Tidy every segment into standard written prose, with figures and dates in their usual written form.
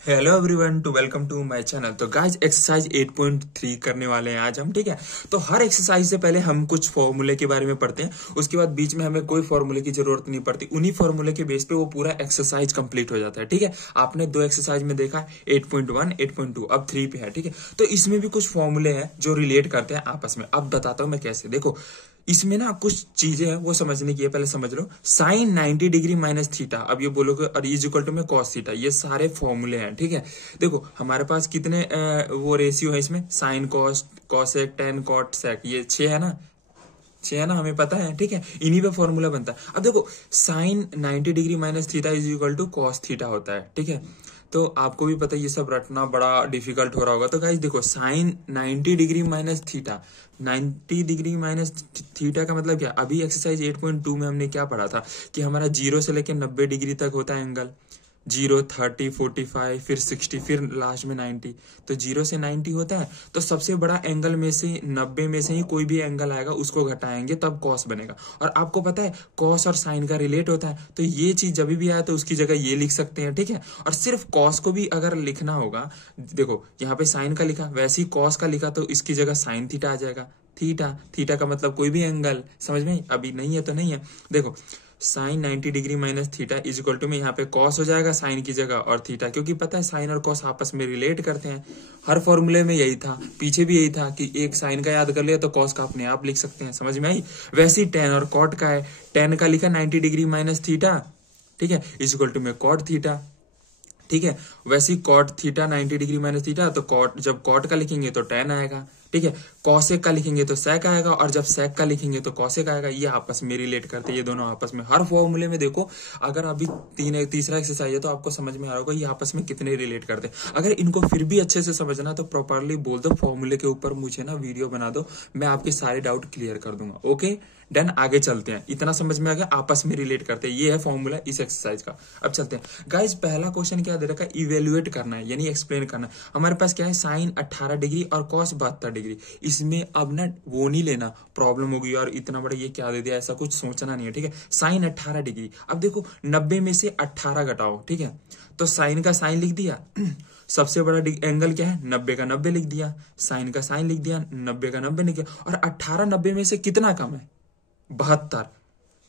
Hello everyone to welcome to my channel. तो guys exercise 8.3 करने वाले हैं आज हम, ठीक है। तो हर एक्सरसाइज से पहले हम कुछ फॉर्मूले के बारे में पढ़ते हैं, उसके बाद बीच में हमें कोई फॉर्मूले की जरूरत नहीं पड़ती। उन्हीं फॉर्मूले के बेस पे वो पूरा एक्सरसाइज कंप्लीट हो जाता है, ठीक है। आपने दो एक्सरसाइज में देखा 8.1 8.2, अब 3 पे है, ठीक है। तो इसमें भी कुछ फॉर्मूले हैं जो रिलेट करते हैं आपस में। अब बताता हूं मैं कैसे। देखो इसमें ना कुछ चीजें हैं वो समझने की है, पहले समझ लो। साइन 90 डिग्री माइनस थीटा, अब ये बोलोगे और इज इक्वल टू में कॉस थीटा, ये सारे फॉर्मूले हैं, ठीक है। देखो हमारे पास कितने वो रेशियो है इसमें, sine cos cosec tan cot sec, ये 6 है ना, 6 है ना, हमें पता है, ठीक है। इन्हीं पे फॉर्मूला बनता है। अब देखो sine 90 degree minus theta is equal to cos theta होता है, ठीक है। तो आपको भी पता है ये सब रटना बड़ा डिफिकल्ट हो रहा होगा। तो गाइस देखो sine 90 degree minus theta, 90 degree minus theta का मतलब क्या, अभी एक्सरसाइज 8.2 में हमने क्या पढ़ा था कि हमारा 0 से लेकर 90 डिग्री तक होता है एंगल। 0 30 45 फिर 60 फिर लास्ट में 90। तो 0 से 90 होता है, तो सबसे बड़ा एंगल में से 90 में से ही कोई भी एंगल आएगा उसको घटाएंगे तब कॉस बनेगा। और आपको पता है कॉस और साइन का रिलेट होता है, तो ये चीज जब भी आए तो उसकी जगह ये लिख सकते हैं, ठीक है। और सिर्फ कॉस को भी अगर लिखना होगा, देखो यहाँ पे साइन का लिखा, वैसे ही कॉस का लिखा तो इसकी जगह साइन थीटा आ जाएगा। थीटा थीटा का मतलब कोई भी एंगल, समझ में अभी नहीं है तो नहीं है। देखो sine 90 degree minus theta is equal to में यहाँ पे कॉस हो जाएगा साइन की जगह और थीटा, क्योंकि पता है साइन और कॉस आपस में रिलेट करते हैं। हर फॉर्मूले में यही था, पीछे भी यही था कि एक साइन का याद कर लिया तो कॉस का अपने आप लिख सकते हैं, समझ में आई। वैसे ही टेन और कॉट का है, टेन का लिखा 90 डिग्री माइनस थीटा, ठीक है, इज इक्वल टू में कॉट थीटा, ठीक है। वैसे ही cot theta 90 degree minus theta, तो कॉट जब कॉट का लिखेंगे तो टेन आएगा, ठीक है। कॉसेक का लिखेंगे तो सेक आएगा, और जब सेक का लिखेंगे तो कॉसेक आएगा। ये आपस में रिलेट करते हैं, ये दोनों आपस में हर फॉर्मूले में। देखो अगर अभी तीसरा एक्सरसाइज है तो आपको समझ में आ रहा होगा ये आपस में कितने रिलेट करते हैं। अगर इनको फिर भी अच्छे से समझना तो प्रॉपरली बोल दो फॉर्मूले के ऊपर मुझे ना वीडियो बना दो, मैं आपके सारे डाउट क्लियर कर दूंगा। ओके डन, आगे चलते हैं। इतना समझ में आ गया, आपस में रिलेट करते हैं, ये है फॉर्मूला इस एक्सरसाइज का। अब चलते हैं गाइज, पहला क्वेश्चन क्या दे रखा है, इवेल्युएट करना है यानी एक्सप्लेन करना है। हमारे पास क्या है, साइन 18 डिग्री और कॉस 72 डिग्री। इसमें अब ना वो नहीं लेना, प्रॉब्लम होगी और इतना बड़ा ये क्या दे दिया, ऐसा कुछ सोचना नहीं है, ठीक है। साइन 18 डिग्री, अब देखो 90 में से 18 घटाओ, ठीक है। तो साइन का साइन लिख दिया सबसे बड़ा एंगल क्या है, 90 का 90 लिख दिया, साइन का साइन लिख दिया, 90 का 90 लिख दिया। और 18 90 में से कितना कम है, 72,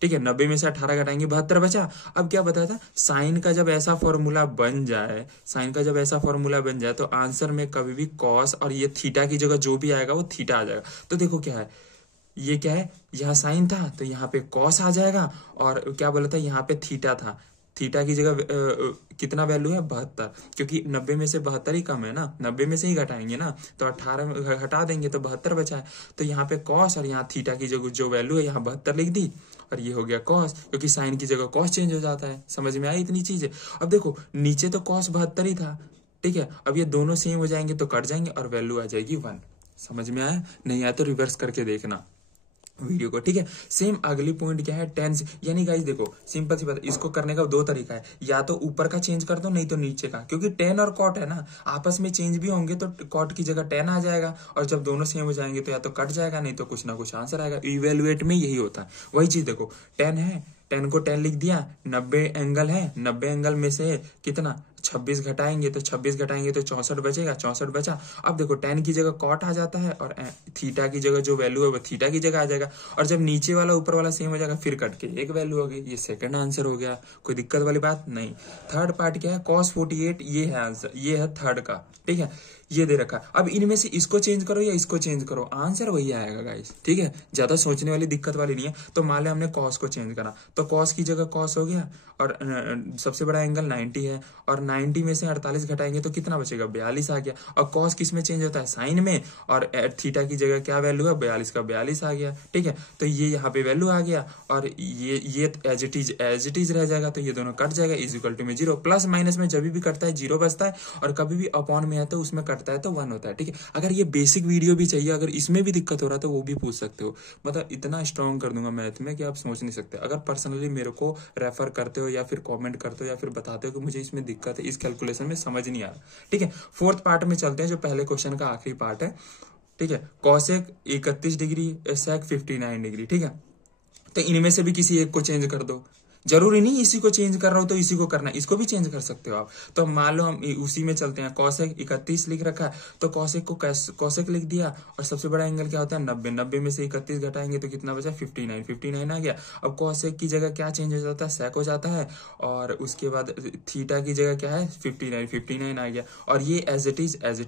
ठीक है। 90 में से 18 घटाएंगे 72 बचा। अब क्या बताया था, साइन का जब ऐसा फॉर्मूला बन जाए, साइन का जब ऐसा फॉर्मूला बन जाए तो आंसर में कभी भी कॉस और ये थीटा की जगह जो भी आएगा वो थीटा आ जाएगा। तो देखो क्या है, ये क्या है, यहाँ साइन था तो यहाँ पे कॉस आ जाएगा, और क्या बोला था यहाँ पे थीटा था, थीटा की जगह कितना वैल्यू है 72, क्योंकि 90 में से 72 ही कम है ना, 90 में से ही घटाएंगे ना, तो 18 घटा देंगे तो 72 बचा है। तो यहाँ पे कॉस और यहाँ थीटा की जगह जो वैल्यू है यहाँ 72 लिख दी, और ये हो गया कॉस, क्योंकि साइन की जगह कॉस चेंज हो जाता है। समझ में आई इतनी चीज है। अब देखो नीचे तो कॉस 72 ही था, ठीक है। अब ये दोनों सेम हो जाएंगे तो कट जाएंगे और वैल्यू आ जाएगी 1। समझ में आया, नहीं आया तो रिवर्स करके देखना वीडियो को, ठीक है। सेम अगली पॉइंट क्या है, टेन यानी गाइस देखो सिंपल सी बात, इसको करने का दो तरीका है, या तो ऊपर का चेंज कर दो नहीं तो नीचे का, क्योंकि टेन और कॉट है ना आपस में चेंज भी होंगे तो कॉट की जगह टेन आ जाएगा, और जब दोनों सेम हो जाएंगे तो या तो कट जाएगा नहीं तो कुछ ना कुछ आंसर आएगा। इवेल्युएट में यही होता है, वही चीज देखो 10 है, 10 को 10 लिख दिया, 90 एंगल है, 90 एंगल में से कितना 26 घटाएंगे तो 26 घटाएंगे तो 64 बचेगा, 64 बचा। अब देखो 10 की जगह कॉट आ जाता है और थीटा की जगह जो वैल्यू है वो थीटा की जगह आ जाएगा, और जब नीचे वाला ऊपर वाला सेम हो जाएगा फिर कट के एक वैल्यू हो गई। ये सेकंड आंसर हो गया, कोई दिक्कत वाली बात नहीं। थर्ड पार्ट क्या है, cos 48, ये है आंसर, ये है थर्ड का, ठीक है। ये दे रखा है, अब इनमें से इसको चेंज करो या इसको चेंज करो, आंसर वही आएगा गाइस, ठीक है। ज्यादा सोचने वाली दिक्कत वाली नहीं है। तो मान लिया हमने कॉस को चेंज करा तो कॉस की जगह कॉस हो गया, और सबसे बड़ा एंगल 90 है, और 90 में से 48 घटाएंगे तो कितना बचेगा, 42 आ गया। और कॉस किस में चेंज होता है, साइन में, और थीटा की जगह क्या वैल्यू है 42 का 42 आ गया, ठीक है। तो ये यहाँ पे वैल्यू आ गया, और ये एज इट इज रह जाएगा, तो ये दोनों कट जाएगा, इज इक्वल टू में 0। प्लस माइनस में जब भी कटता है 0 बचता है, और कभी भी अपॉन में है तो उसमें कटता है तो 1 होता है, ठीक है। अगर ये बेसिक वीडियो भी चाहिए, अगर इसमें भी दिक्कत हो रहा है तो वो भी पूछ सकते हो, मतलब इतना स्ट्रॉन्ग कर दूंगा मैथ में कि आप सोच नहीं सकते। अगर पर्सनली मेरे को रेफर करते हो या फिर कमेंट करते हो या फिर बताते हो कि मुझे इसमें दिक्कत है, इस कैलकुलेशन में समझ नहीं आ रहा, ठीक है। फोर्थ पार्ट में चलते हैं, जो पहले क्वेश्चन का आखिरी पार्ट है, ठीक है। कॉसेक 31 डिग्री, सेक 59 डिग्री, ठीक है। तो इनमें से भी किसी एक को चेंज कर दो, जरूरी नहीं इसी को चेंज कर रहा हूं तो इसी को करना है, इसको भी चेंज कर सकते हो आप। तो मान लो हम उसी में चलते हैं, कॉसेक 31 लिख रखा है तो कॉसेक को कॉसेक लिख दिया, और सबसे बड़ा एंगल क्या होता है 90, 90 में से 31 घटाएंगे तो कितना बचा 59, 59 आ गया। अब कॉसेक की जगह क्या चेंज हो जाता है, सेक हो जाता है, और उसके बाद थीटा की जगह क्या है 59, 59 आ गया, और ये एज इट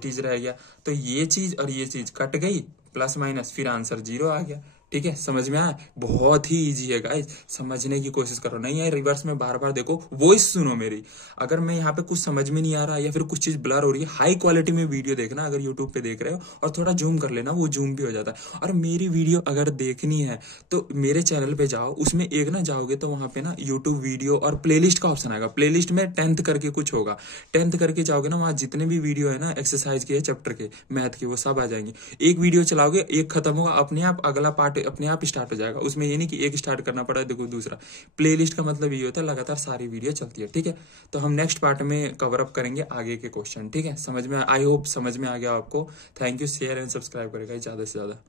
इज रह गया। तो ये चीज और ये चीज कट गई, प्लस माइनस, फिर आंसर 0 आ गया। ठीक है, समझ में आया? बहुत ही इजी है गाइस, समझने की कोशिश करो। नहीं है रिवर्स में बार बार देखो, वॉइस सुनो मेरी। अगर मैं यहाँ पे कुछ समझ में नहीं आ रहा या फिर कुछ चीज ब्लर हो रही है, हाई क्वालिटी में वीडियो देखना अगर यूट्यूब पे देख रहे हो, और थोड़ा जूम कर लेना, वो जूम भी हो जाता है। और मेरी वीडियो अगर देखनी है तो मेरे चैनल पे जाओ, उसमें एक ना जाओगे तो वहां पे ना यूट्यूब वीडियो और प्लेलिस्ट का ऑप्शन आएगा। प्लेलिस्ट में 10th करके कुछ होगा, 10th करके जाओगे ना, वहां जितने भी वीडियो है ना एक्सरसाइज के, चैप्टर के, मैथ के, वो सब आ जाएंगे। एक वीडियो चलाओगे, एक खत्म होगा, अपने आप अगला पार्ट अपने आप स्टार्ट हो जाएगा। उसमें ये नहीं कि एक स्टार्ट करना पड़ा देखो दूसरा। प्लेलिस्ट का मतलब ये होता है लगातार सारी वीडियो चलती है। ठीक है, तो हम नेक्स्ट पार्ट में कवर अप करेंगे आगे के क्वेश्चन। ठीक है, समझ में, आई होप समझ में आ गया आपको। Thank you, share and subscribe करेगा ज्यादा से ज्यादा।